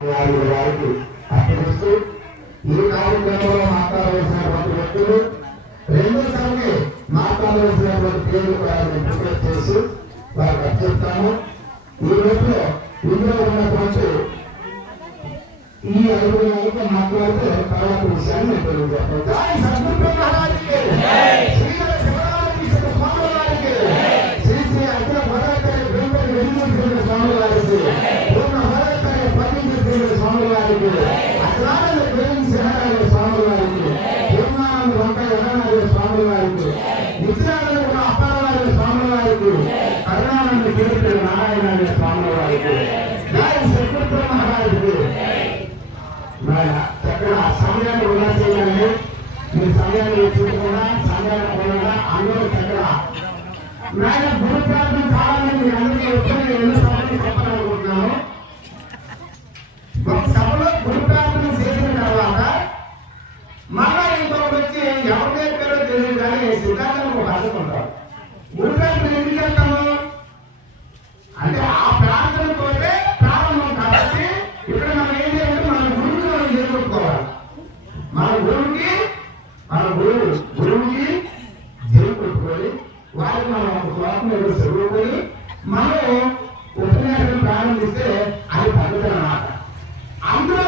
వారికి అప్పగిస్తూ ఈ కార్యక్రమంలో మాట్లాడవలసినటువంటి వ్యక్తులు రెండోసారి మాట్లాడవలసినటువంటి పేర్లు కూడా రిక్వెస్ట్ చేసి వారికి అప్పచెప్తాము. ఈ రోజులో ఇందులో ఉన్నటువంటి ఈ అడుగులతో మాట్లాడితే తర్వాత విషయాన్ని తెలియజేస్తాం. చక్కగా సమయాన్ని వృధా చేయాలని మీ సమయాన్ని చూడకుండా సమయాన్ని కొనగా అందరూ చక్కగా నాయన గురు ప్రార్థన కావాలని మీ అందరికీ ఎప్పుడు ఎన్నో సభలు చెప్పాలనుకుంటున్నాను. ఒక సభలో గురు ప్రార్థన చేసిన తర్వాత మళ్ళా ఇంకొకటి వచ్చి ఎవరి దగ్గర తెలియదు కానీ సిద్ధాంతం బాధపడతారు. గురు ప్రార్థన ఎందుకు చేస్తాము అంటే ఆ ప్రార్థనతోనే ప్రారంభం కాబట్టి ఇక్కడ మనం ఏం చేయాలంటే మన గురువుకి మనం చేరుకోవాలి. మన గురువుకి చేరుకుంటుకొని వారికి మనం ఒక శ్లోకం ఏదో చదువుకొని మనం ఉపన్యాసం ప్రారంభిస్తే అది పద్ధతి అన్నమాట. అందులో